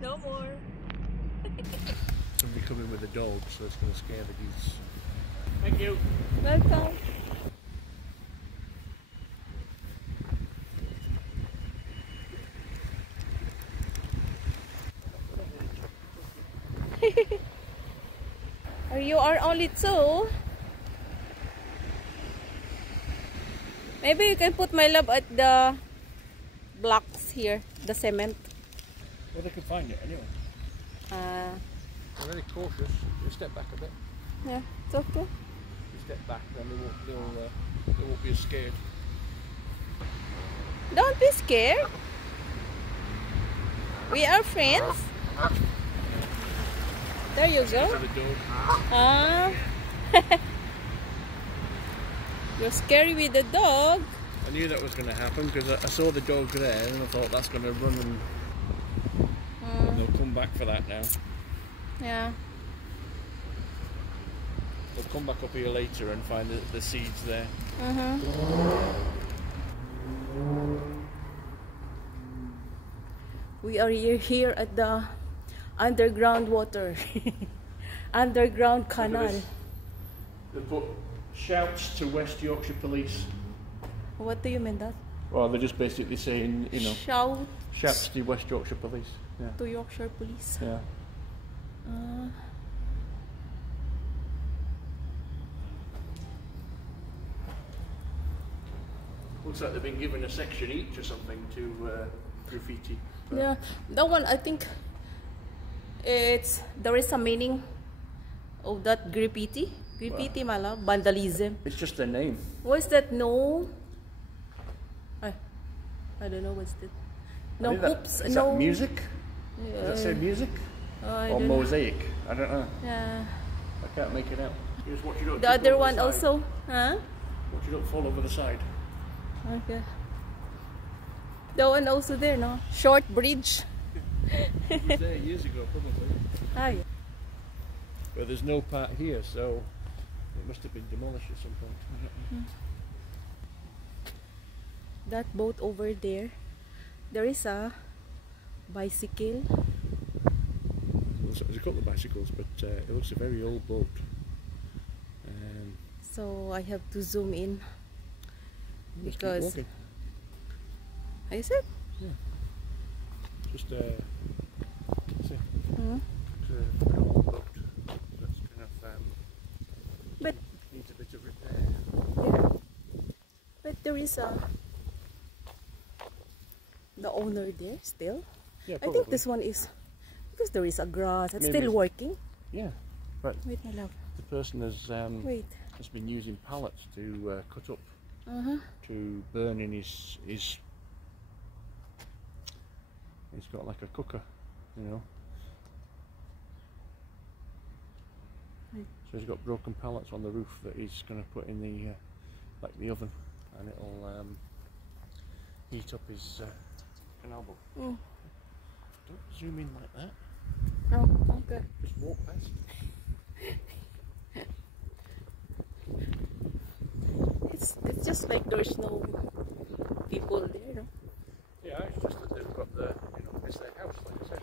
No more. Somebody coming with a dog, so it's going to scare the geese. Thank you. Welcome. You are only two. Maybe you can put my love at the blocks here, the cement. Well, they can find it anyway. They're very cautious. You step back a bit. Yeah, it's okay. You step back, then they won't be as scared. Don't be scared. We are friends. There you go. For the dog. You're scary with the dog. I knew that was going to happen because I saw the dog there and I thought that's going to run and they'll come back for that now. Yeah. They'll come back up here later and find the seeds there. We are here at the underground water. Underground canal. They put shouts to West Yorkshire Police. What do you mean that? Well, they're just basically saying, you know, shouts to West Yorkshire Police. Yeah. To Yorkshire Police. Yeah. Looks like they've been given a section each or something to graffiti. But Yeah, that one I think there is a meaning of that graffiti. Graffiti, my love, vandalism. it's just their name. What's that? No, I don't know what's that. No, hoops. Is No that music? Does that say music? I Or don't know. mosaic? I don't know. Yeah. I can't make it out. You just watch it up. The other one also, huh? Watch it up fall over the side. Okay. The one also there, no? Short bridge. It was there years ago, probably. Ah, yeah. But there's no part here, so it must have been demolished at some point. That boat over there, there is a bicycle. There's a couple of bicycles, but it looks a very old boat. So I have to zoom in Let's keep because walking. I said, Yeah. Just see. Mhm. It's an old boat that's kind of but needs a bit of repair. yeah, but there is the owner there still. Yeah, I probably. think this one is because there is a grass. It's Maybe still working. Yeah, but Wait, my love. the person Wait. has been using pallets to cut up to burn in his. He's got like a cooker, you know. Right. So he's got broken pallets on the roof that he's going to put in the like the oven, and it'll heat up his canal boat. Don't zoom in like that. Oh, okay. Just walk past. It's just like there's no people there, no? Yeah, it's just that they've got it's their house, like I said.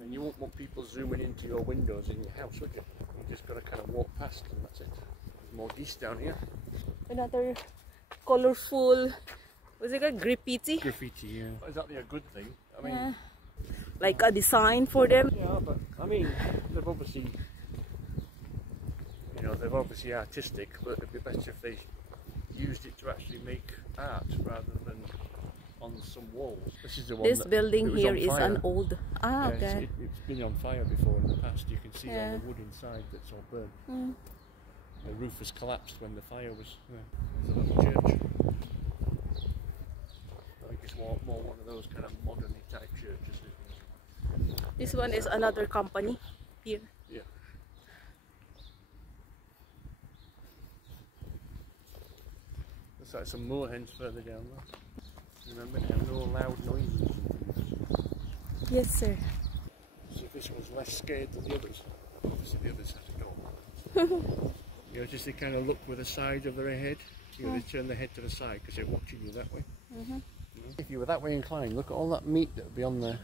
And you won't want people zooming into your windows in your house, would you? You just got to kind of walk past, and that's it. There's more geese down here. Another colorful, what's it called? Graffiti? Graffiti, yeah. But is that a good thing? I mean, like a design for them. yeah, but I mean, they've obviously, they're obviously artistic, but it'd be better if they used it to actually make art rather than on some walls. This is the one. This building here is fire. an old. Yeah, Okay. it's been on fire before in the past. You can see all the wood inside that's all burnt. The roof has collapsed when the fire was. There's a little church. I think it's more one of those kind of modern type churches. This one is another company here. Yeah. Looks like some moorhens further down there. Remember to have no loud noises. Yes, sir. So if this one's less scared than the others. Obviously the others have to go. Just they kind of look with the side of their head. They turn their head to the side because they're watching you that way. If you were that way inclined, look at all that meat that would be on there.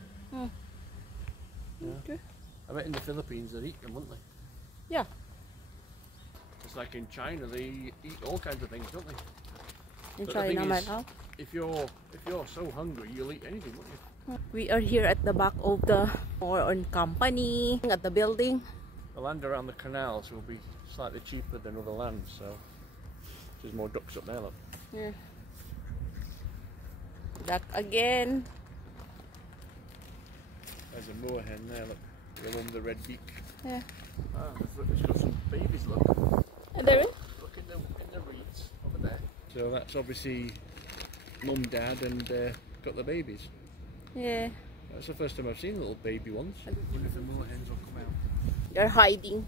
Yeah. Okay. I bet in the Philippines they'd eat them, wouldn't they? Yeah. It's like in China, they eat all kinds of things, don't they? In But the thing China, is, man. if you're so hungry, you'll eat anything, won't you? We are here at the back of the Moran company at the building. The land around the canals will be slightly cheaper than other land, so there's more ducks up there, look. Yeah. Duck again. There's a moorhen there, look. The one with the red beak. Yeah. Ah, it's got some babies, look. And there is? Look in the reeds over there. So that's obviously mum, dad, and got the babies. Yeah. That's the first time I've seen little baby ones. I wonder if the moorhens will come out. They're hiding.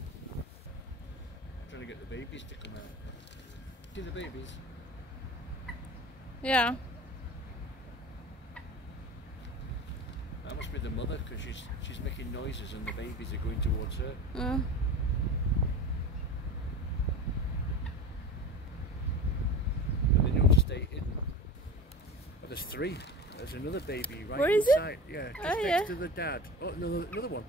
Trying to get the babies to come out. See the babies? Yeah. That must be the mother, because she's making noises and the babies are going towards her. Mm. And then you have to stay hidden. Oh, there's three. There's another baby right Where is inside. Yeah, just Oh, next yeah. to the dad. Oh, no, another one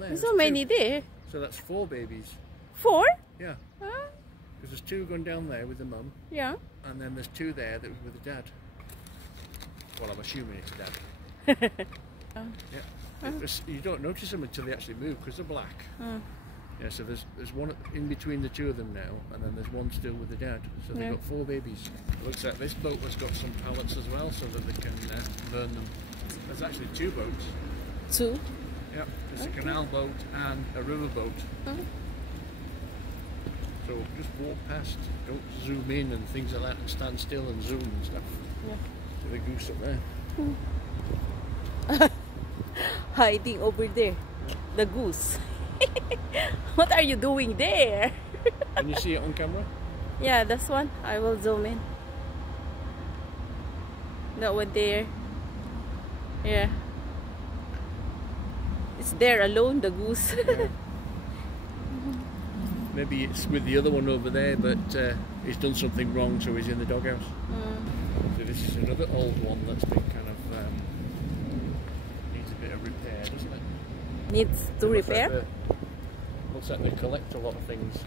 there. There's so many there. So that's 4 babies. 4? Yeah, Huh? because there's 2 going down there with the mum, Yeah. and then there's 2 there that were with the dad. Well, I'm assuming it's dad. Yeah. You don't notice them until they actually move because they're black. Yeah, so there's one in between the 2 of them now, and then there's one still with the dad. So they've got 4 babies. It looks like this boat has got some pallets as well, so that they can burn them. There's actually 2 boats. 2? Yeah, there's a canal boat and a river boat. So just walk past, don't zoom in and things like that, and stand still and zoom and stuff. Yeah. So the goose up there. Hiding over there. The goose. What are you doing there? Can you see it on camera? Yeah, this one. I will zoom in. That one there. Yeah. It's there alone, the goose. Yeah. Maybe it's with the other one over there, but he's done something wrong, so he's in the doghouse. So this is another old one that's been kind of needs a bit of repair, doesn't it? Needs to repair? Looks like they collect a lot of things.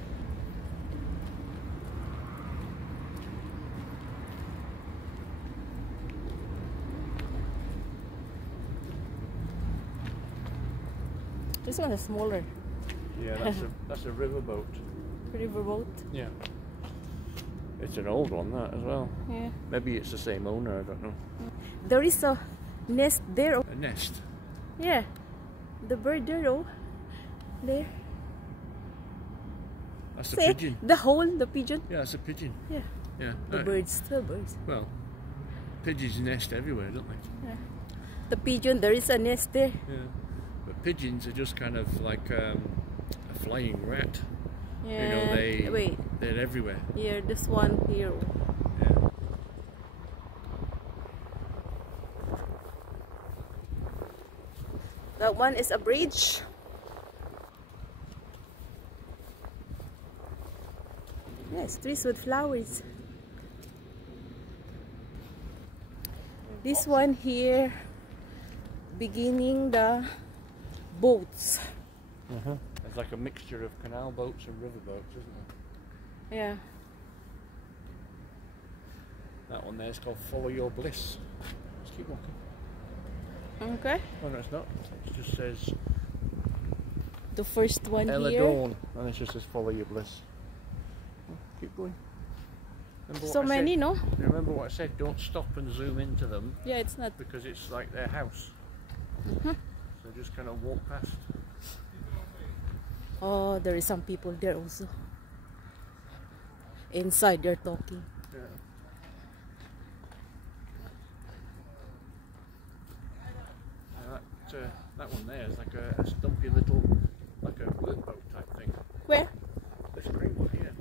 This one is smaller. Yeah, that's a river boat. River boat. Yeah. It's an old one, that as well. Yeah. Maybe it's the same owner, I don't know. There is a nest there. A nest? Yeah. The bird there, oh. There. That's a See? pigeon. The hole, the pigeon. Yeah, it's a pigeon. Yeah. Yeah. The birds, the birds. Well, pigeons nest everywhere, don't they? Yeah. The pigeon, there is a nest there. Yeah. But pigeons are just kind of like a flying rat. Yeah. You know, Wait. they're everywhere. Here, this one here. Yeah. That one is a bridge. Yes, trees with flowers. This one here, beginning the boats. It's like a mixture of canal boats and river boats, isn't it? Yeah. That one there is called Follow Your Bliss. Let's keep walking. Okay. Oh no, it's not. It just says The first one Ella here. Dawn, and it just says Follow Your Bliss. Oh, keep going. Remember So what I many, said? no? Remember what I said? Don't stop and zoom into them Yeah, it's not. because it's like their house. So just kind of walk past. Oh, there is some people there also. Inside, they're talking. Yeah. That one there is like a stumpy little, like a workboat type thing. Where? This green one here.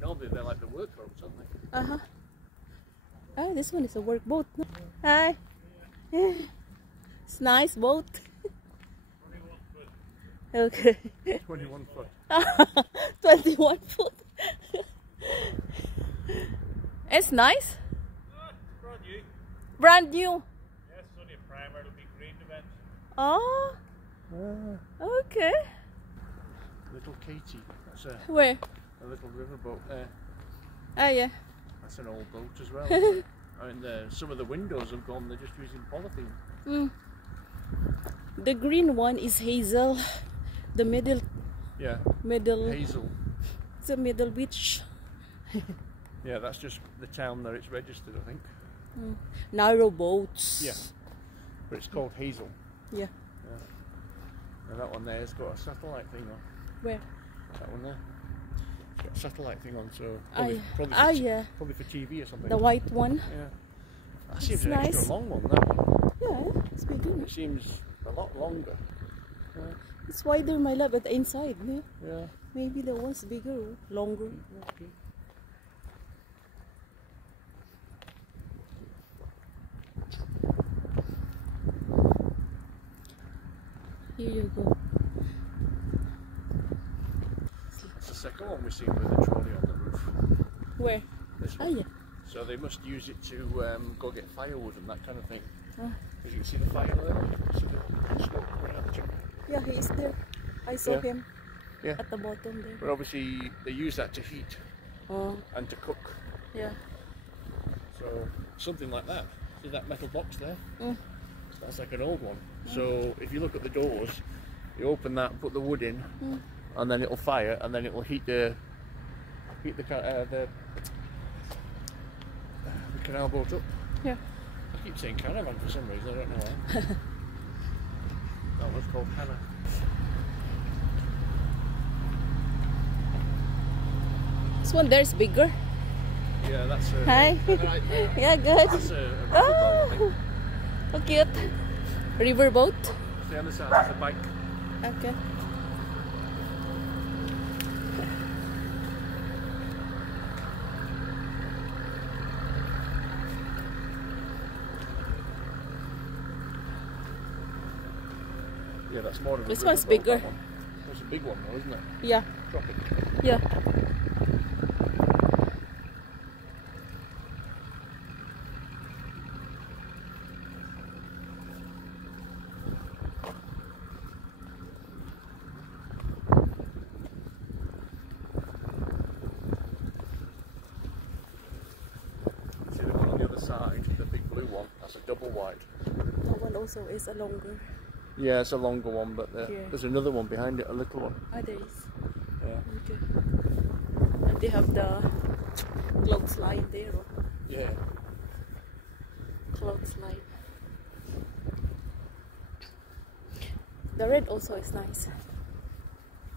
Normally they're like the workboats, aren't they? Ah, this one is a workboat. No? Hi. It's nice boat. 21 foot. Okay. 21 foot. 21 foot. It's nice. Brand new. Brand new. Yes, it's only a primer, it'll be green event. Oh. Okay. Little Katie. That's Where? a little riverboat there. Ah, yeah. That's an old boat as well. Isn't it? And some of the windows have gone. They're just using polythene. Mm. The green one is Hazel. The middle. Yeah. Middle. Hazel. It's a middle beach. Yeah, that's just the town that it's registered, I think. Mm. Narrow boats. Yeah. But it's called Hazel. Yeah. Yeah. And that one there has got a satellite thing on. Where? That one there. It's got a satellite thing on, so yeah. probably for TV or something. The white one. Yeah. That seems an nice. extra long one, that one. Yeah, it's bigger. It seems a lot longer. Yeah. It's wider, my love, at the inside. No? Yeah. Maybe the one's bigger, longer. Okay. Here you go. That's the second one we've seen with a trolley on the roof. Where? This Ah, one. yeah. So they must use it to go get firewood and that kind of thing. Ah. As you can see the fire there, see the smoke coming out the chimney. Yeah, he is there. I saw Yeah. him Yeah. at the bottom there. But obviously they use that to heat Oh, and to cook. yeah. So something like that. See that metal box there? Mm. That's like an old one. So if you look at the doors, you open that, put the wood in, and then it'll fire, and then it'll heat the canal boat up. Yeah. I keep saying caravan for some reason. I don't know why. That one's called Hannah. This one there is bigger. Yeah, that's a. Hi. Yeah, good. That's a riverboat, I think. How cute. Riverboat. The other side, that's a bike. Okay. Yeah, that's more of a This one's riverboat, bigger. that one. That's a big one though, isn't it? Yeah. Drop it. Yeah. See the one on the other side, the big blue one, that's a double wide. That one also is a longer. Yeah, it's a longer one, but Yeah. there's another one behind it, a little one. Ah, there is. Yeah. Okay. And they have the clothesline there. Yeah. Clothesline. The red also is nice.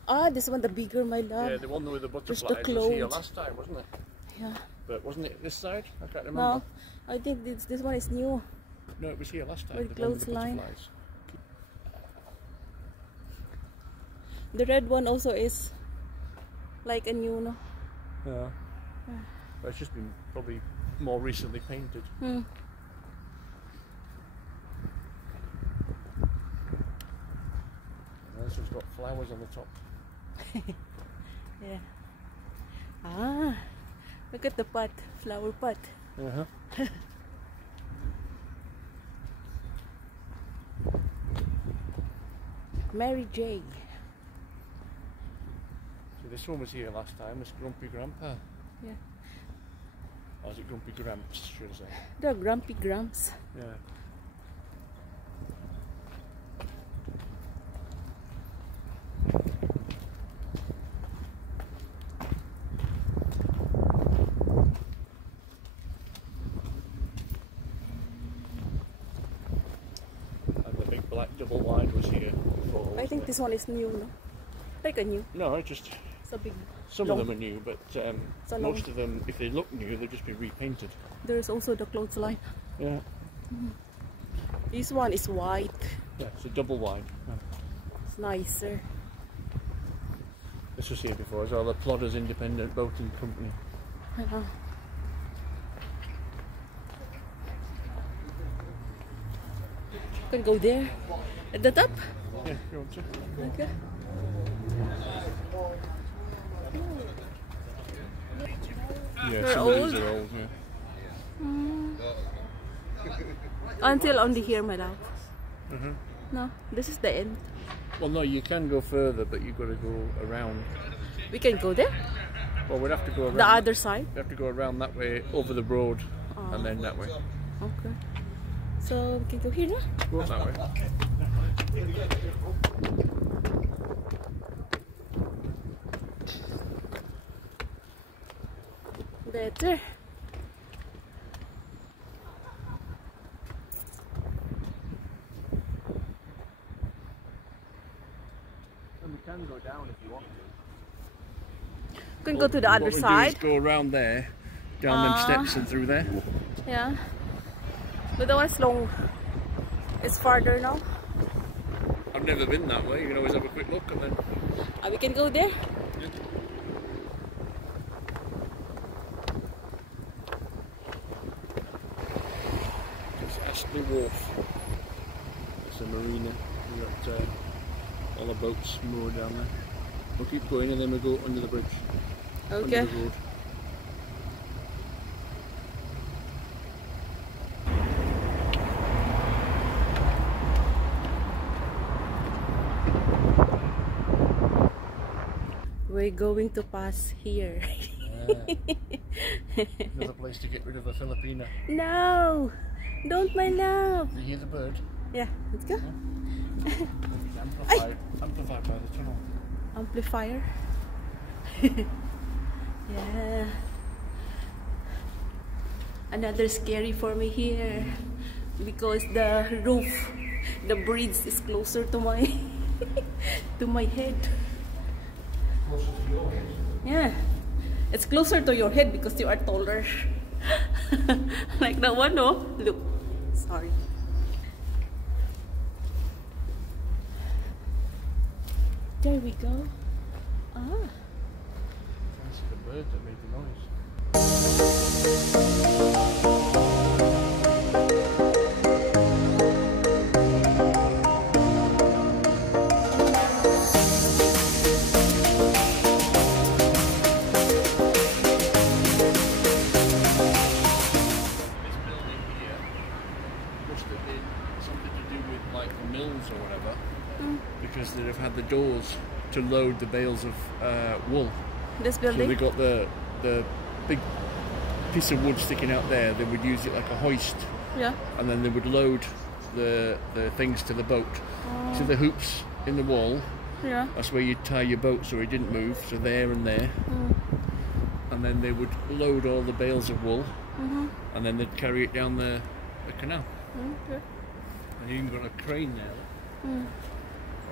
Ah, this one the bigger, my love. Yeah, the one with the Just butterflies the was here clothes. last time, wasn't it? Yeah. But wasn't it this side? I can't remember. No, I think this one is new. No, it was here last time. With the one with the clothesline. butterflies. The red one also is like a new, no? Yeah. But it's just been probably more recently painted. Hmm. And this one's got flowers on the top. Yeah. Ah, look at the pot, flower pot. Uh-huh. Mary J. So this one was here last time, it's Grumpy Grandpa. Yeah. Or is it Grumpy Gramps, should I say? The Grumpy Grumps. Yeah. And the big black double wide was here before. I think this one is new, no? Like a new. No, it just It's a big. some long. of them are new, but So most long. of them, if they look new, they've just been repainted. There's also the clothesline. Yeah. This one is white. Yeah, it's a double wide. Yeah. It's nicer. This was here before as well, the Plodders Independent Boating Company. Uh-huh. Can go there at the top. Yeah, if you want to. Okay. Yeah, They're some of old. these are old, yeah. Until only here, my love. Mm-hmm. No, this is the end. Well, no, you can go further, but you've got to go around. We can go there? Well, we'd have to go around. The other side? We have to go around that way, over the road, and then that way. Okay. So we can go here, no? Go that way. Better. And we can go down if you want to. We can go to the other What we side. do is go around there, down them steps and through there. Yeah. But that was long. It's farther now. I've never been that way. You can always have a quick look and then. We can go there. It's Astley Wharf. It's a marina. We've got all the boats moored down there. We'll keep going and then we'll go under the bridge. Okay. Under the road. We're going to pass here. Another place to get rid of a Filipina. No! Don't, my love! You hear the bird? Yeah, let's go. Amplified by the tunnel. Amplifier. Yeah. Another scary for me here because the roof, the bridge is closer to my to my head. Closer to your head? Yeah, it's closer to your head because you are taller. Like that one, no? Look, sorry. There we go. Ah. That's the bird that made the noise. This building here must have been something to do with like mills or whatever, because they'd have had the doors to load the bales of wool. This So building? they got the big piece of wood sticking out there. They would use it like a hoist, Yeah. and then they would load the things to the boat. So the hoops in the wall, Yeah. that's where you'd tie your boat so it didn't move. So there and there, and then they would load all the bales of wool, and then they'd carry it down the canal. Okay. And you even got a crane there, or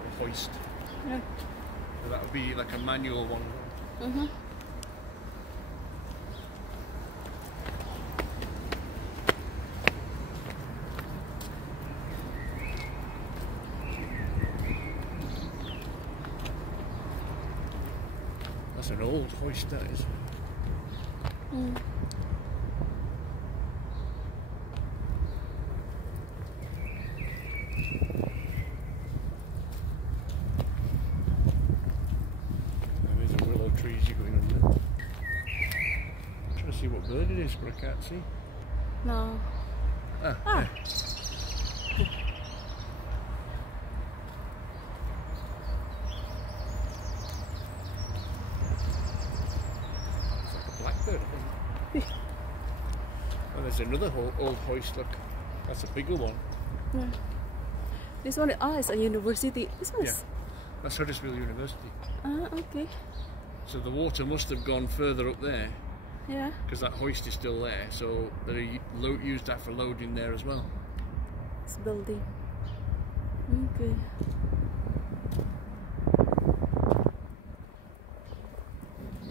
a hoist. Yeah. So that would be like a manual one. That's an old hoist, that is. There's a willow trees you're going under. I'm trying to see what bird it is, but I can't see. No. Ah, Ah. there. It's like a blackbird, I think. Oh, there's another old hoist, look. That's a bigger one. Yeah. This one, it's a university. This one Yeah. is. That's Huddersfield University. Okay. So the water must have gone further up there, Yeah. because that hoist is still there, so they used that for loading there as well. This building. Okay.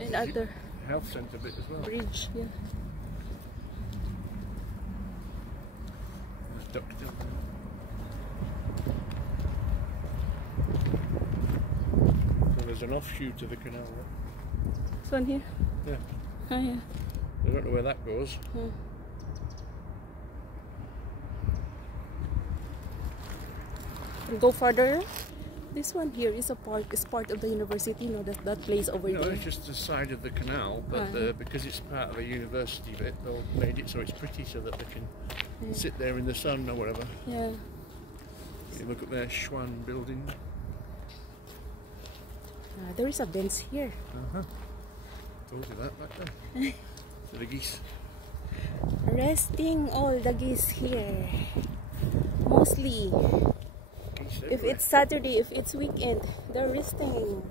And other Health centre bit as well. bridge. Yeah. There's Duckdale. So there's an offshoot of the canal. This one here. Yeah. Oh yeah. I don't know where that goes. And go further. This one here is part of the university. No, that place over No, there. it's just the side of the canal, but because it's part of a university bit, they'll made it so it's pretty so that they can sit there in the sun or whatever. Yeah. You look up there, Schwan building. There is a bench here. Told you that back then. So the geese. Resting all the geese here. Mostly. Geese If everywhere. it's Saturday, if it's weekend, they're resting.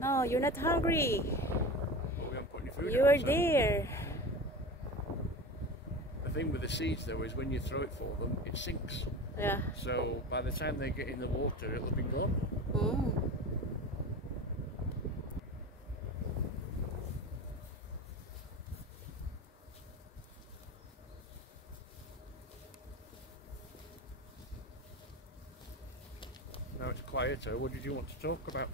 No, you're not hungry. But we haven't put any food You out, are so. there. The thing with the seeds though is when you throw it for them, it sinks. Yeah. So by the time they get in the water, it'll be gone. Mm. Now it's quieter. What did you want to talk about?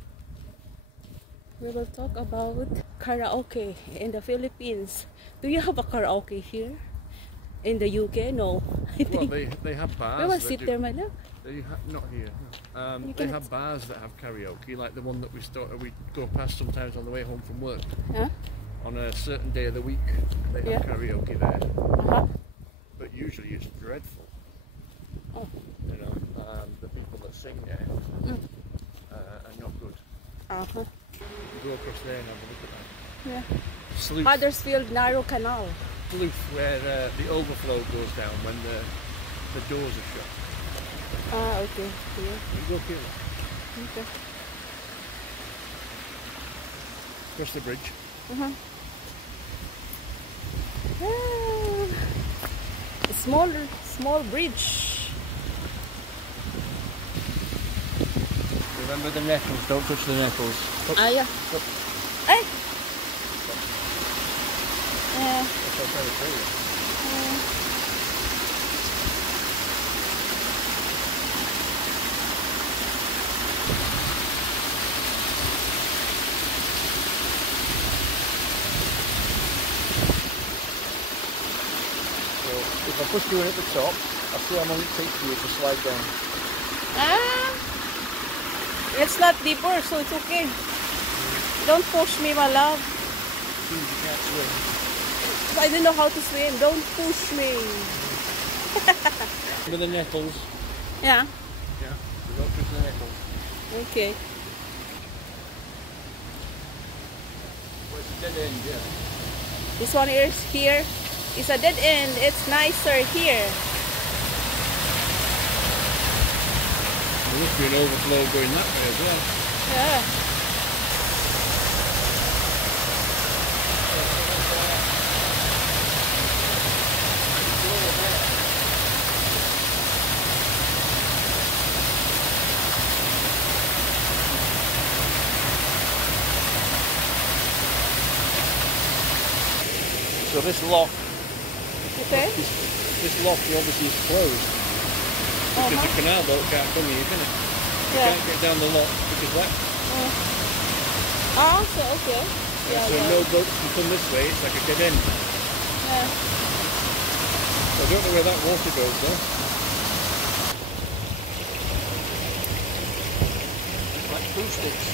We will talk about karaoke in the Philippines. Do you have a karaoke here? In the UK? No. I Well, think. they have bars. We will that sit do- there, my love. Not here. No. You They can- have bars that have karaoke, like the one that we go past sometimes on the way home from work. Huh? On a certain day of the week, they have Yeah. karaoke there. Uh-huh. But usually it's dreadful. Oh. You know, the people that sing there are not good. Uh-huh. You go across there and have a look at that. Yeah. Sleuth, Huddersfield Narrow Canal. Sleuth, where the overflow goes down when the doors are shut. Ah, okay. Yeah. You go here, Okay. across the bridge. Uh-huh. Ah, a small bridge. Remember the nettles, don't touch the nettles. Ah, yeah. Look. Hey! Yeah. That's what I'm trying to tell you. So if I push you in at the top, I'll see how long it takes you to slide down. Ah, it's not deeper, so it's okay. Don't push me, my love. You can't swim. I don't know how to swim. Don't push me. Remember the nettles? Yeah. Yeah. You don't touch the nettles. Okay. Well, it's a dead end, yeah. This one is here. It's a dead end. It's nicer here. There must be an overflow going that way as well. Yeah. So this lock, Okay. this lock obviously is closed because the canal boat can't come here, can it? You Yeah. can't get down the lock because that. Ah, so okay. Yeah, So yeah. no boats can come this way. It's like a dead end. Yeah. I don't know where that water goes though. Like food sticks.